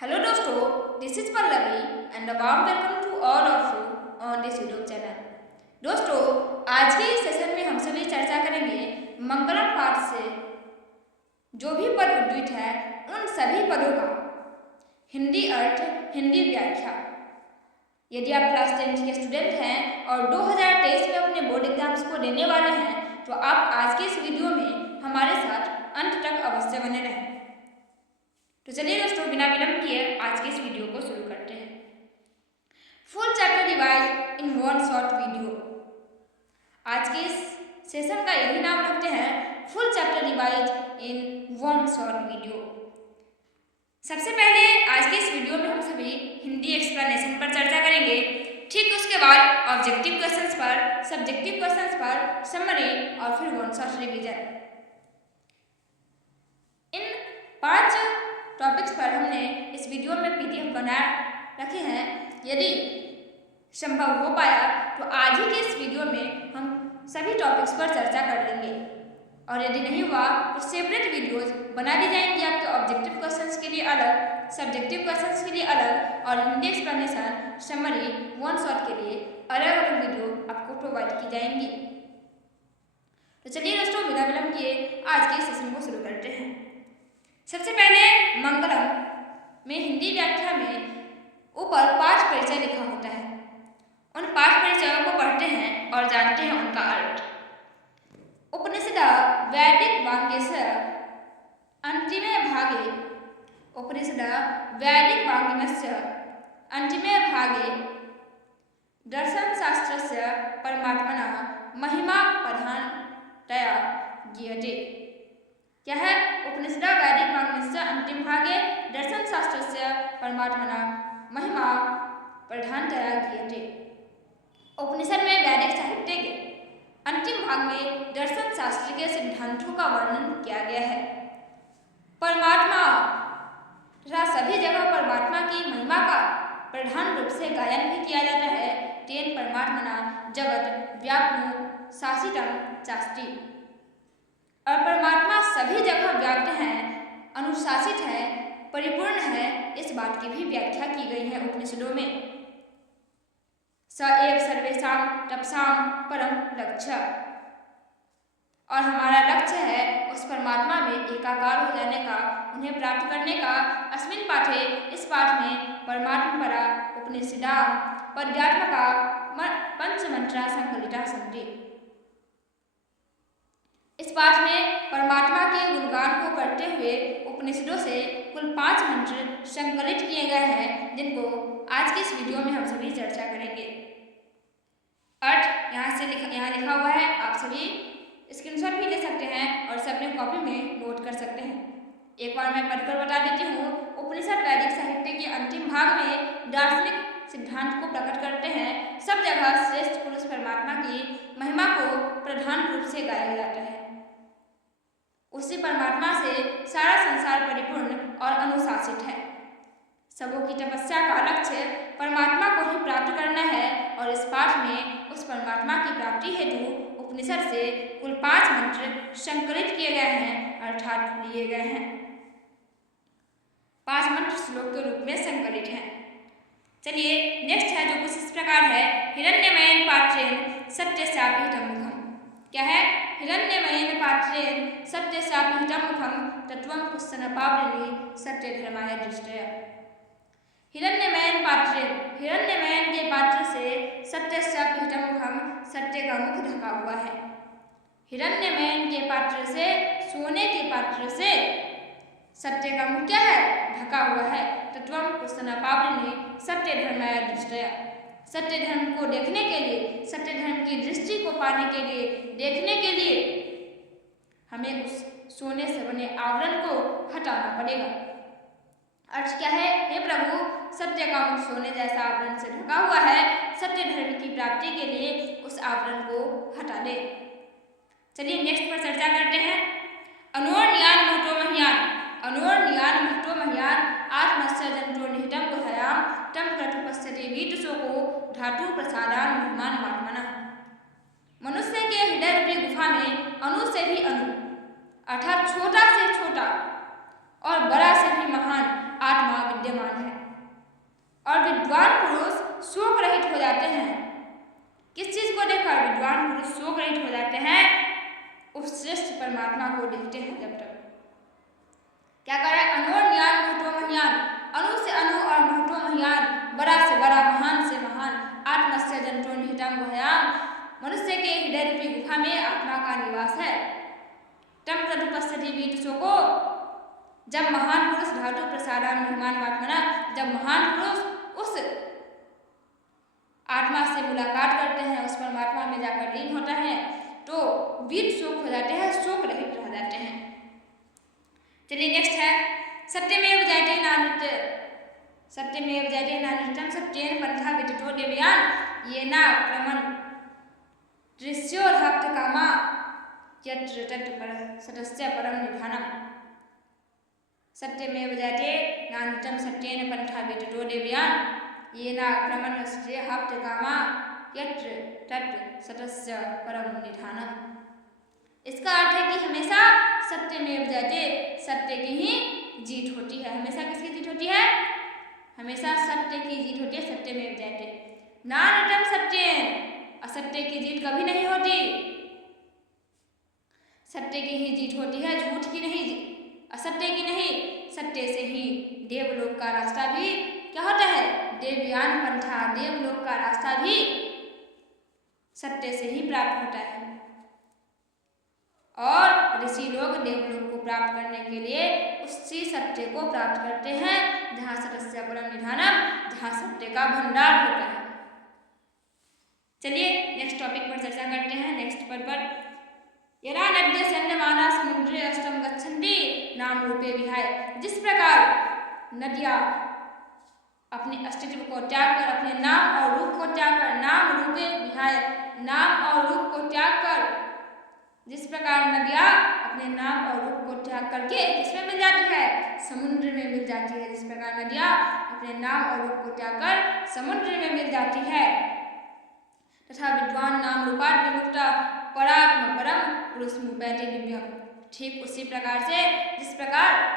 Hello दोस्तों, this is Pallavi and a warm welcome to all of you on this YouTube channel. दोस्तों, आज के इस session में हम सभी चर्चा करेंगे मंगलम पाठ से जो भी पद उद्धृत है उन सभी पदों का हिंदी अर्थ, हिंदी व्याख्या। यदि आप क्लास 10 के स्टूडेंट हैं और 2023 में अपने बोर्ड एग्जाम्स को देने वाले हैं तो आप आज के इस वीडियो में हमारे साथ अंत तक अवश्य बने रहें। तो चलिए दोस्तों, बिना विलंब किए आज के इस वीडियो को शुरू करते हैं। Full chapter revise in one short video. आज के इस सेशन का यही नाम रखते हैं, full chapter revise in one short video. सबसे पहले आज के इस वीडियो में हम सभी हिंदी एक्सप्लेनेशन पर चर्चा करेंगे। ठीक उसके बाद ऑब्जेक्टिव क्वेश्चंस पर, सब्जेक्टिव क्वेश्चंस पर, समरी और फिर वन शॉट रिवीजन। इन 5 टॉपिक्स पर हमने इस वीडियो में पीडीएफ बना रखे हैं। यदि संभव हो पाया तो आज ही के इस वीडियो में हम सभी टॉपिक्स पर चर्चा कर लेंगे, और यदि नहीं हुआ तो सेपरेट वीडियोस बना दी जाएंगी आपके ऑब्जेक्टिव क्वेश्चंस के लिए अलग, सब्जेक्टिव क्वेश्चंस के लिए अलग और Hindi explanation, summary, one shot के लिए अलग अलग वीडियो आपको प्रोवाइड की जाएंगी। तो चलिए दोस्तों, बिना विलंब किए आज के सेशन को शुरू करते हैं। सबसे पहले मंगलम में हिंदी व्याख्या में ऊपर पाठ परिचय लिखा होता है। उन पाठ परिचयों को पढ़ते हैं और जानते हैं उनका अर्थ। उपनिषद वैदिक वाङ्मयस्य अन्तिमे भागे, उपनिषद वैदिक वाङ्मयस्य अन्तिमे भागे दर्शनशास्त्रस्य परमात्मनः महिमा प्रधानतया ज्ञायते। क्या है? उपनिषद वैदिक वाङ्मयस्य अंतिम भागे दर्शनशास्त्रस्य परमात्मनः महिमा प्रधानतया ज्ञायते। उपनिषद में वैदिक साहित्य के अंतिम भाग में दर्शन शास्त्र के सिद्धांतों का वर्णन किया गया है। परमात्मा तथा सभी जगह परमात्मा की महिमा का प्रधान रूप से गायन भी किया जाता है। तेन परमात्मना जगत व्याप्नु शासितं चास्ति। और परमात्मा सभी जगह व्याप्त है, अनुशासित है, परिपूर्ण है, इस बात की भी व्याख्या की गई है उपनिषदों में। स एव सर्वेषां तपसां परम लक्ष्य। और हमारा लक्ष्य है उस परमात्मा में एकाकार हो जाने का, उन्हें प्राप्त करने का। अस्मिन् पाठे, इस पाठ में परमात्मपरा उपनिषदां पद्यात्मका पंचमंत्रा संकलिता सन्ति। इस पाठ में परमात्मा के गुणगान को करते हुए उपनिषदों से कुल 5 मंत्र संकलित किए गए हैं, जिनको आज की इस वीडियो में हम सभी चर्चा करेंगे। अर्थ यहाँ लिखा हुआ है, आप सभी स्क्रीनशॉट भी ले सकते हैं और सबने कॉपी में नोट कर सकते हैं। एक बार मैं पढ़कर बता देती हूँ। उपनिषद वैदिक साहित्य के अंतिम भाग में दार्शनिक सिद्धांत को प्रकट करते हैं। सब जगह श्रेष्ठ पुरुष परमात्मा की महिमा को प्रधान रूप से गाया जाता है। उसी परमात्मा से सारा संसार परिपूर्ण और अनुशासित है। सबों की तपस्या का लक्ष्य परमात्मा को ही प्राप्त करना है, और इस पाठ में उस परमात्मा की प्राप्ति हेतु उपनिषद से कुल 5 मंत्र संकलित किए गए हैं, अर्थात लिए गए हैं। 5 मंत्र श्लोक के रूप में संकलित हैं। चलिए नेक्स्ट है, जो कुछ इस प्रकार है। हिरण्यमयेन पात्रेण सत्यस्यापिहितं मुखम्। क्या है? हिरण्यमयेन पात्रेण सत्यस्यापिहितं मुखम् तत्त्वं पुस्तनपावृणि सत्यधर्माय दृष्टया। हिरण्यमयेन पात्रेण, हिरण्यमयन के पात्र से सत्यस्यापिहितं मुखम्, सत्य का मुख ढका हुआ है। हिरण्यमयन के पात्र से, सोने के पात्र से सत्य का मुख क्या है? ढका हुआ है। तत्त्वं पुस्तनपावृणि सत्यधर्माय दृष्टया। सत्य धर्म को देखने के लिए, सत्य धर्म की दृष्टि को पाने के लिए, देखने के लिए हमें उस सोने से बने आवरण को हटाना पड़ेगा। अर्थ क्या है? हे प्रभु, सत्य का मुख सोने जैसा आवरण से ढका हुआ है। सत्य धर्म की प्राप्ति के लिए उस आवरण को हटा दे। चलिए नेक्स्ट पर चर्चा करते हैं। अनोर्नियान महतो मह्यान, अनोर्नियान महतो मह्यान आत्मस्य जंतो निहितं गुहायां तं क्रतु पश्यति वीतशोको धातु प्रसादान महिमान आत्मनः। मनुष्य के हृदय रूपी गुफा में अणु से भी अणु, अर्थात छोटा से छोटा और बड़ा से भी महान आत्मा विद्यमान किस चीज को देखकर विद्वान पुरुष शोक रहित हो जाते हैं? उस श्रेष्ठ परमात्मा को देखते हैं जब तक। क्या करे? अनोन्यान महतो महान, अणु से अणु और महतो महान, बड़ा से बड़ा, महान से महान, आत्मस्य जंतो निहितम गुह्याम, मनुष्य के हृदय रूपी गुफा में आत्मा का निवास है। तम तदुपस्थिति वीत शोको, जब महान पुरुष धातु प्रसादान महिमानमात्मना, जब महान पुरुष उस आत्मा से मुलाकात करते हैं, उस परमात्मा में जाकर लीन होता है, तो वीत शोक हो जाते हैं, शोक रहित रह जाते हैं। चलिए नेक्स्ट है सत्यमेव जयते नानृत्य, सत्यमेव जयते नानृत्यम सत्येन पंथा विदितो देवयान येना क्रमण दृश्योर्हाप्त कामा यत्र तत्र पर सतस्य परम निधानम। सत्यमेव जयते नानृत्यम सत्येन पंथा विदितो देवयान येना क्रमण दृश्योर्हाप्त कामा यत्र तत्र सतस्य परम निधानम। इसका अर्थ है कि हमेशा सत्यमेव जयते, सत्य की ही जीत होती है। हमेशा किसकी जीत होती है? हमेशा सत्य की जीत होती है, सत्यमेव जयते। नानृत्यम सत्येन, असत्य की जीत कभी नहीं होती, सत्य की ही जीत होती है, झूठ की नहीं, असत्य की नहीं। सत्य से ही देवलोक का रास्ता भी क्या होता है? देवयान पंथा, देवलोक का रास्ता भी सत्य से ही प्राप्त होता है। और ऋषि लोग देवलोक को प्राप्त करने के लिए उसी सत्य को प्राप्त करते हैं जहाँ सतस्य परम निधानम, जहाँ सत्य का भंडार होता है। चलिए नेक्स्ट टॉपिक पर चर्चा करते हैं। नेक्स्ट पद पर यदा नद्य सन्यमाना समुद्रे अष्टम गच्छन्ति नाम रूपे विहाय, जिस प्रकार नदियाँ अपने अस्तित्व को त्याग कर, अपने नाम और रूप को त्याग कर, नाम रूपे विहाय, नाम और रूप को त्याग कर, जिस प्रकार नदियाँ अपने नाम और रूप को त्याग करके किसमें मिल जाती है? समुद्र में मिल जाती है। जिस प्रकार नदियाँ अपने नाम और रूप को त्याग कर समुद्र में मिल जाती है, तथा विद्वान नाम रूपात् विमुक्ता परात्म परम पुरुषमुपैति दिव्यम। ठीक उसी प्रकार से जिस प्रकार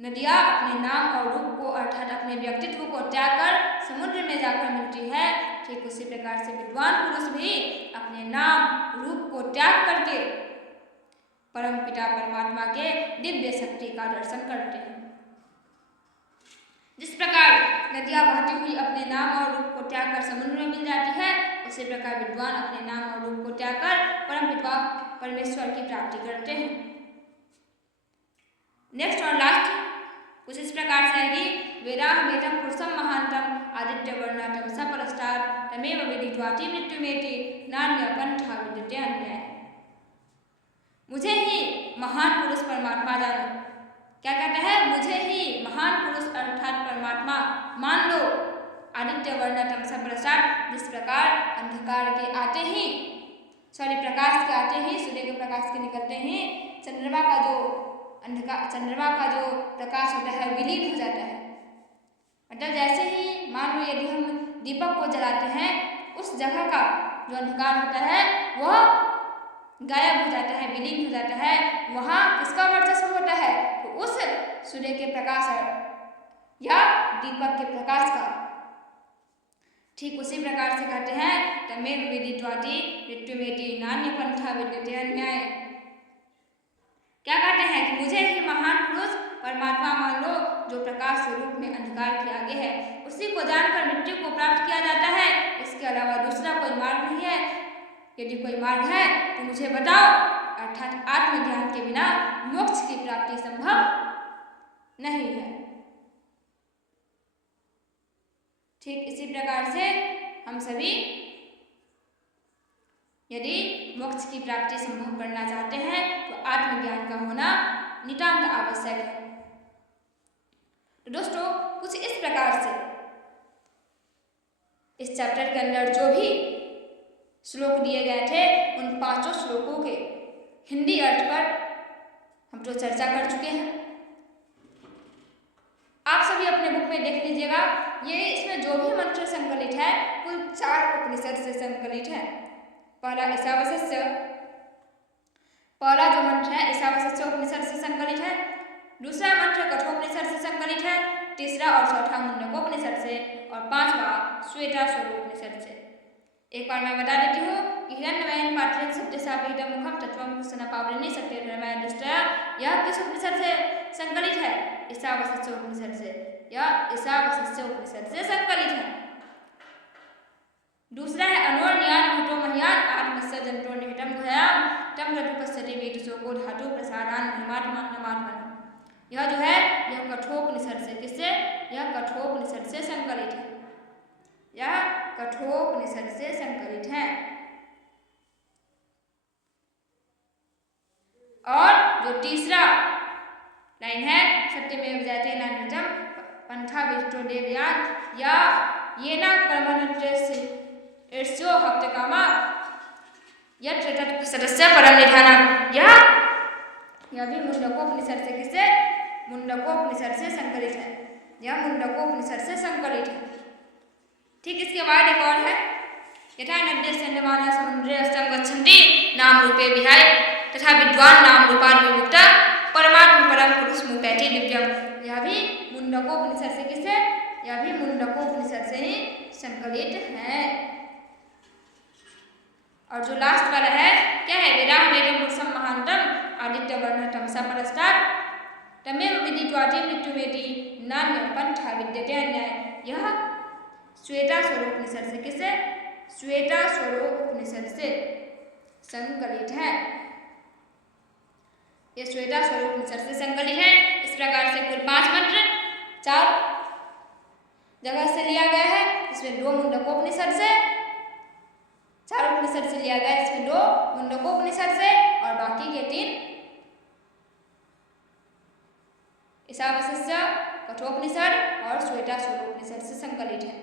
नदियाँ अपने नाम और रूप को अर्थात अपने व्यक्तित्व को त्याग कर समुद्र में जाकर मिलती है, ठीक उसी प्रकार से विद्वान पुरुष भी अपने नाम रूप को त्याग करके परम पिता परमात्मा के दिव्य शक्ति का दर्शन करते हैं। जिस प्रकार नदियाँ बहती हुई अपने नाम और रूप को त्याग कर समुद्र में मिल जाती है, उसी प्रकार विद्वान अपने नाम और रूप को त्याग कर परम पिता परमेश्वर की प्राप्ति करते हैं। नेक्स्ट और लास्ट कुछ इस प्रकार से है कि वेदाहमेतम पुरुषम महांतम आदित्य वर्णातम सपरस्तार तमेव विदित्वाति मृत्युमेति नान्य पंथा विद्यते अन्याय। मुझे ही महान पुरुष परमात्मा जानो। क्या कहता है? मुझे ही महान पुरुष अर्थात परमात्मा मान लो। आदित्य वर्णातम सपरस्तार, जिस प्रकार अंधकार के आते ही प्रकाश के आते ही, सूर्य के प्रकाश के निकलते ही चंद्रमा का जो प्रकाश होता है विलीन हो जाता है। मतलब जैसे ही मान लो यदि हम दीपक को जलाते हैं, उस जगह का जो अंधकार होता है वह गायब हो जाता है, विलीन हो जाता है। वहाँ किसका वर्चस्व होता है? तो उस सूर्य के प्रकाश या दीपक के प्रकाश का। ठीक उसी प्रकार से कहते हैं तमेव विदित्वाति मृत्युमेति नान्य पंथा विद्यते अन्याय। क्या कहते हैं कि मुझे ही महान पुरुष परमात्मा मान लो, जो प्रकाश स्वरूप में अंधकार के आगे है, उसी को जानकर मृत्यु को प्राप्त किया जाता है। इसके अलावा दूसरा कोई मार्ग नहीं है। यदि कोई मार्ग है तो मुझे बताओ, अर्थात आत्मज्ञान के बिना मोक्ष की प्राप्ति संभव नहीं है। ठीक इसी प्रकार से हम सभी यदि मोक्ष की प्राप्ति संभव करना चाहते हैं तो आत्मज्ञान का होना नितांत आवश्यक है। तो दोस्तों कुछ इस प्रकार से इस चैप्टर के अंदर जो भी श्लोक दिए गए थे, उन 5 श्लोकों के हिंदी अर्थ पर हम तो चर्चा कर चुके हैं। आप सभी अपने बुक में देख लीजिएगा। ये इसमें जो भी मंत्र संकलित है कुल 4 उपनिषद से संकलित है। पहला ईशावास्य, पहला जो मंत्र है ईशावास्य उपनिषद से संकलित है। दूसरा मंत्र कठोपनिषद से संकलित है। तीसरा और चौथा मुंडकोपनिषद से और 5वां श्वेताश्वर उपनिषद से। एक बार मैं बता देती हूँ कि हिरण्यमयन पात्रेण सत्यशापीठम मुखम तत्वम कुसुमपावृणी सत्यधर्माय दृष्टया, यह किस उपनिषद से संकलित है? ईशावास्य उपनिषद से। यह ईशावास्य उपनिषद से संकलित है। दूसरा है अनोर्न्यान घटो मह्यान आत्मस्य जंतो निहितम घयाम तम गतुपस्सति वीतशोको धातु प्रसारान महिमात्मन। यह जो है यह कठोपनिषद से, किससे? यह कठोपनिषद से संकलित है। यह कठोपनिषद से संकलित है। और जो तीसरा लाइन है सत्यमेव जयते नान्यतम पंथा विष्टो देवयान, या ये ना कर्मणस्य ईर्ष्यो हप्तकामा यत्र तत् सदस्य परम निधानम। यह भी मुंडकोपनिषद से, किससे? मुंडकोपनिषद से संकलित है। यह मुंडकोपनिषद से संकलित है। ठीक इसके बाद एक और है यथा नद्य सन्यमाना समुद्रे अस्तम गच्छन्ति नाम रूपे विहाय तथा विद्वान नाम रूपाद विमुक्ता परमात्म परम पुरुष मुपैति दिव्यम। यह भी मुंडकोपनिषद से, किससे? यह भी मुंडकोपनिषद से ही संकलित है। और जो लास्ट वाला है क्या है? वेदाह वेदम पुरुषम महांतम आदित्य वर्ण तमसा परस्तात् तमेव विदित्वाति मृत्युमेति नान्य पंथा विद्यते अन्याय। यह श्वेता स्वरूप उपनिषद से, किससे? श्वेता स्वरूप उपनिषद से संकलित है। यह श्वेता स्वरूप उपनिषद से संकलित है। इस प्रकार से कुल 5 मंत्र 4 जगह से लिया गया है, इसमें 2 मुंडकोपनिषद से, 4 उपनिषद से लिया गया है, इसमें 2 मुंडकोपनिषद से और बाकी के 3 ईशावास्य कठोपनिषद और श्वेता स्वरूप उपनिषद से संकलित है।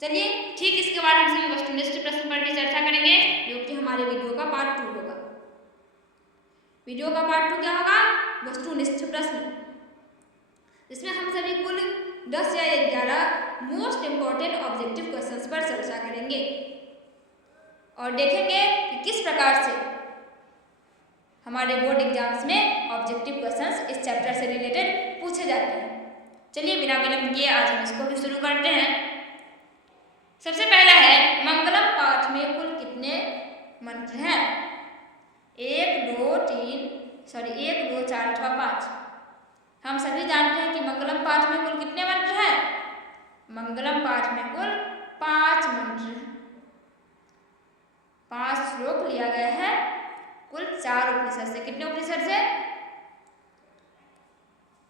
चलिए ठीक इसके बाद हम सभी वस्तुनिष्ठ प्रश्न पर भी चर्चा करेंगे, जो कि हमारे वीडियो का पार्ट 2 होगा। वीडियो का पार्ट 2 क्या होगा? वस्तुनिष्ठ प्रश्न, जिसमें हम सभी कुल 10 या 11 मोस्ट इंपॉर्टेंट ऑब्जेक्टिव क्वेश्चंस पर चर्चा करेंगे और देखेंगे कि किस प्रकार से हमारे बोर्ड एग्जाम्स में ऑब्जेक्टिव क्वेश्चंस इस चैप्टर से रिलेटेड पूछे जाते हैं। चलिए बिना विलंब किए आज हम इसको भी शुरू करते हैं। सबसे पहला है मंगलम पाठ में कुल कितने मंत्र हैं? 1 2 4 अथवा 5। हम सभी जानते हैं कि मंगलम पाठ में कुल कितने मंत्र हैं? मंगलम पाठ में कुल 5 मंत्र, 5 श्लोक लिया गया है कुल 4 उपनिषद से। कितने उपनिषद से?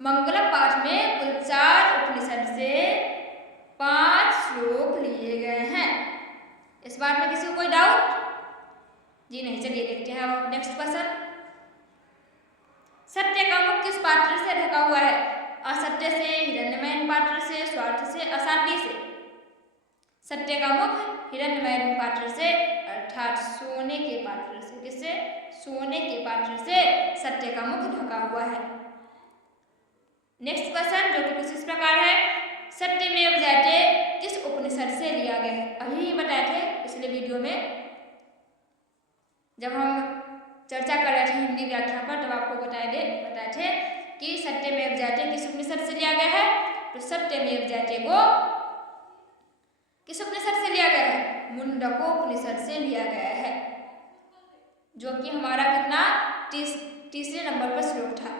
मंगलम पाठ में कुल 4 उपनिषद से 5 श्लोक लिए गए हैं। इस बात में किसी को कोई डाउट? जी नहीं। चलिए देखते हैं अब नेक्स्ट क्वेश्चन। सत्य का मुख किस पात्र से ढका हुआ है? असत्य से, हिरण्यमयन पात्र से, स्वार्थ से, अशांति से। सत्य का मुख हिरण्यमयन पात्र से अर्थात सोने के पात्र से। किससे? सोने के पात्र से सत्य का मुख ढका हुआ है। नेक्स्ट क्वेश्चन जो कि कुछ इस प्रकार है, सत्यमेव जयते किस उपनिषद से लिया गया है? अभी बताए थे पिछले वीडियो में जब हम चर्चा कर रहे थे हिंदी व्याख्या पर, तब आपको बताए थे कि सत्यमेव जयते किस उपनिषद से लिया गया है। तो सत्यमेव जयते को किस उपनिषद से लिया गया है? मुंडकोपनिषद से लिया गया है, जो कि हमारा कितना तीसरे नंबर पर श्लोक था।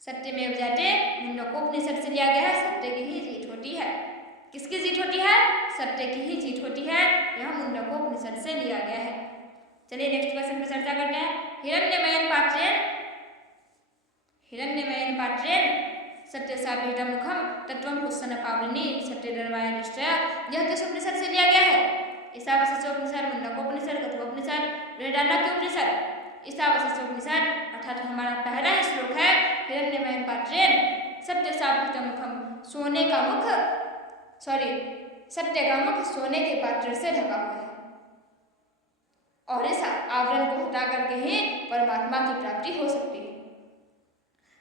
सत्यमेव जयते मुंडकोपनिषद से लिया गया है। सत्य की ही जीत होती है। किसकी जीत होती है? सत्य की ही जीत होती है। यह मुंडकोपनिषद से लिया गया है। चलिए नेक्स्ट क्वेश्चन पर चर्चा करते हैं। हिरण्यमयन पात्रेण सत्यशापीठम मुखम तत्वम कुसुमपावृणी सत्यधर्माय दृष्टया, यह किस उपनिषद से लिया गया है? ईशावास्य उपनिषद, मुंडकोपनिषद, कठोपनिषद, बृहदारण्यकोपनिषद। ईशावास्य उपनिषद अर्थात हमारा पहला ही श्लोक है हिरण्यमयन पात्रेण सत्यशापीठम मुखम, सोने का मुख सत्य का मुख सोने के पात्र से ढका हुआ है और इस आवरण को हटा करके ही परमात्मा की प्राप्ति हो सकती है।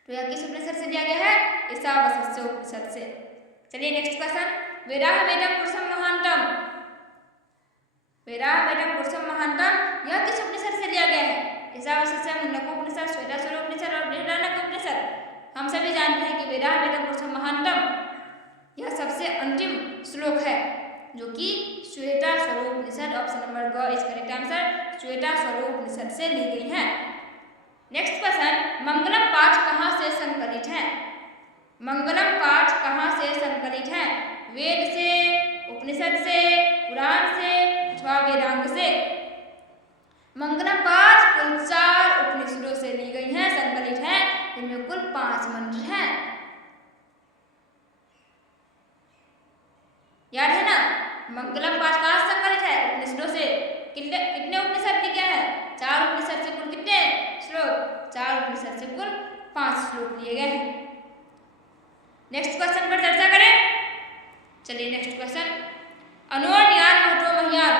तो यह किस उपनिषद से लिया गया है? ईशावास्य उपनिषद से। चलिए नेक्स्ट क्वेश्चन। वेदाह वेदम पुरुषम महांतम, वेदाह वेदम पुरुषम महांतम यह किस उपनिषद से लिया गया है? ईशावास्य, मुंडकोपनिषद, श्वेता स्वरूप उपनिषद और बृहदारण्यकोपनिषद। हम सभी जानते हैं कि वेदाह वेदम पुरुषम महांतम यह सबसे अंतिम श्लोक है, जो कि श्वेता स्वरोपनिषद, ऑप्शन नंबर ग इज करेक्ट आंसर, श्वेता स्वरोपनिषद से ली गई है। नेक्स्ट क्वेश्चन, मंगलम पाठ कहाँ से संकलित है? मंगलम पाठ कहाँ से संकलित है? वेद से, उपनिषद से, पुराण से अथवा वेदांग से? मंगलम पाठ कुल 4 उपनिषदों से ली गई है, संकलित है, इनमें कुल 5 मंत्र हैं। याद है ना? मंगलम पाठ कहाँ से संकलित है? उपनिषदों से। कितने उपनिषद लिखे हैं? 4 उपनिषद से कुल कितने श्लोक? 4 उपनिषद से कुल 5 श्लोक लिए गए हैं। नेक्स्ट क्वेश्चन पर चर्चा करें। चलिए नेक्स्ट क्वेश्चन, अनोन्यान महतो मह्यान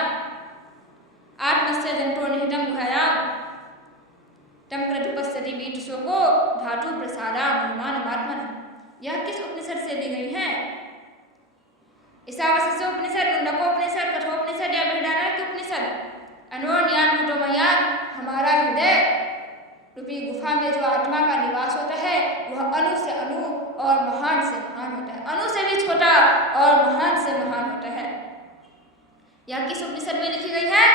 आत्मस्य जंतो निहितम गुहायाम तम कृपस्यति वीट शोको धातु प्रसादा महिमान आत्मन। यह किस उपनिषद से ली गई है? ईशावास्य उपनिषद, मुंडकोपनिषद, कठोपनिषद या बृहदारण्यक उपनिषद? अनोन्यान महतो मह्यान, हमारा हृदय रूपी गुफा में जो आत्मा का निवास होता है वह अणु से अणु और महान से महान होता है, अणु से भी छोटा और महान से महान होता है। यह किस उपनिषद में लिखी गई है?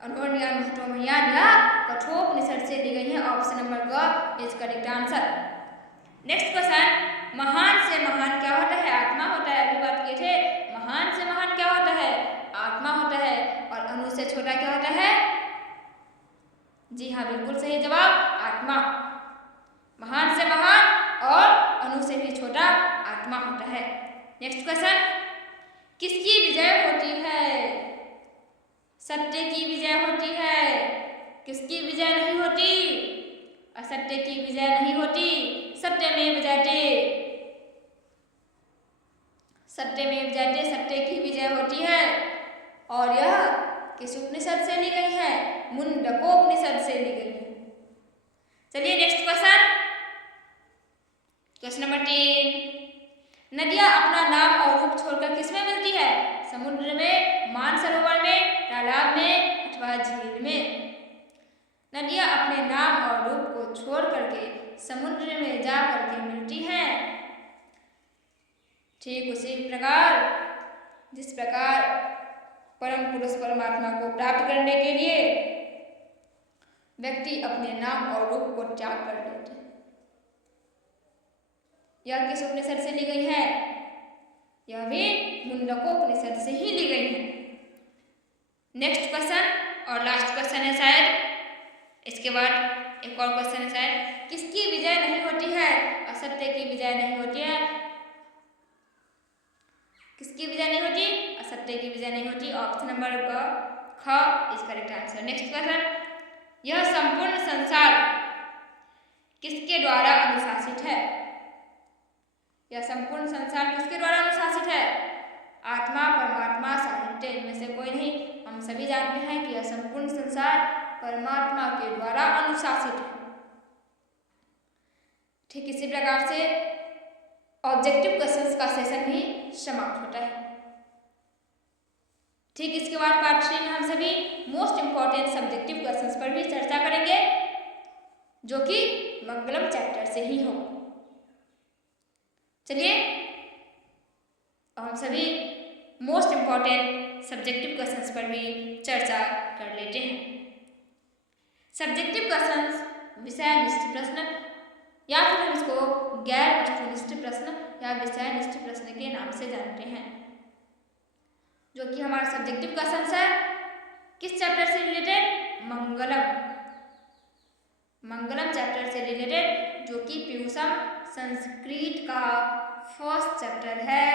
अनोन्यान महतो मह्यान या कठोपनिषद से ली गई है, ऑप्शन नंबर ग is correct answer. Next question, महान से महान क्या होता है? आत्मा होता है, अभी बात किए थे। महान से महान क्या होता है? आत्मा होता है। और अणु से छोटा क्या होता है? जी हाँ, बिल्कुल सही जवाब, आत्मा। महान से महान और अणु से भी छोटा आत्मा होता है। नेक्स्ट क्वेश्चन, किसकी विजय होती है? सत्य की विजय होती है। किसकी विजय नहीं होती? असत्य की विजय नहीं होती। सत्यमेव जयते, सत्यमेव जयते, सत्य की विजय होती है। और यह किस उपनिषद से ली गई है? मुंडकोपनिषद से ली गई है। चलिए नेक्स्ट क्वेश्चन, क्वेश्चन नंबर 10, नदियां अपना नाम और रूप छोड़कर किसमें मिलती है? समुद्र में, मानसरोवर में, तालाब में अथवा झील में? नदियां अपने नाम और रूप को छोड़ करके समुद्र में जा करके मिलती हैं। ठीक उसी प्रकार जिस प्रकार परम पुरुष परमात्मा को प्राप्त करने के लिए व्यक्ति अपने नाम और रूप को त्याग कर देते हैं। यह किस उपनिषद से ली गई है? यह भी मुंडकोपनिषद से ही ली गई है। नेक्स्ट क्वेश्चन और लास्ट क्वेश्चन है शायद, इसके बाद एक और क्वेश्चन है शायद, किसकी विजय नहीं होती है? असत्य की विजय नहीं होती है। किसकी विजय नहीं होती? असत्य की विजय नहीं होती, ऑप्शन नंबर ख is correct answer. Next question, यह संपूर्ण संसार किसके द्वारा अनुशासित है? यह संपूर्ण संसार किसके द्वारा अनुशासित है? आत्मा, परमात्मा, साहित्य, इनमें से कोई नहीं। हम सभी जानते हैं कि यह संपूर्ण संसार परमात्मा के द्वारा अनुशासित है। ठीक इसी प्रकार से ऑब्जेक्टिव क्वेश्चंस का सेशन भी समाप्त होता है। ठीक इसके बाद पार्ट 3 में हम सभी मोस्ट इंपॉर्टेंट सब्जेक्टिव क्वेश्चंस पर भी चर्चा करेंगे, जो कि मंगलम चैप्टर से ही हो। चलिए हम सभी मोस्ट इंपॉर्टेंट सब्जेक्टिव क्वेश्चंस पर भी चर्चा कर लेते हैं। सब्जेक्टिव क्वेश्चंस विषयनिष्ठ प्रश्न या फिर हम इसको गैर वस्तुनिष्ठ प्रश्न या विषयनिष्ठ प्रश्न के नाम से जानते हैं, जो कि हमारा सब्जेक्टिव क्वेश्चंस है। किस चैप्टर से रिलेटेड? मंगलम चैप्टर से रिलेटेड, जो कि पीयूषम संस्कृत का फर्स्ट चैप्टर है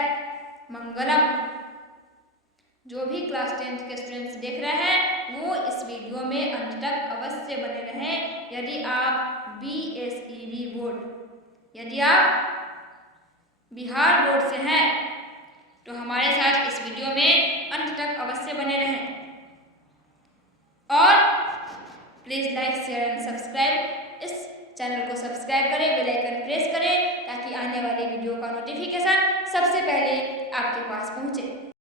मंगलम। जो भी क्लास 10th के स्टूडेंट्स देख रहे हैं वो इस वीडियो में अंत तक अवश्य बने रहें। यदि आप BSEB बोर्ड, यदि आप बिहार बोर्ड से हैं तो हमारे साथ इस वीडियो में अंत तक अवश्य बने रहें। और please like, share and subscribe, इस चैनल को सब्सक्राइब करें, बेल आइकन प्रेस करें ताकि आने वाली वीडियो का नोटिफिकेशन सबसे पहले आपके पास पहुंचे।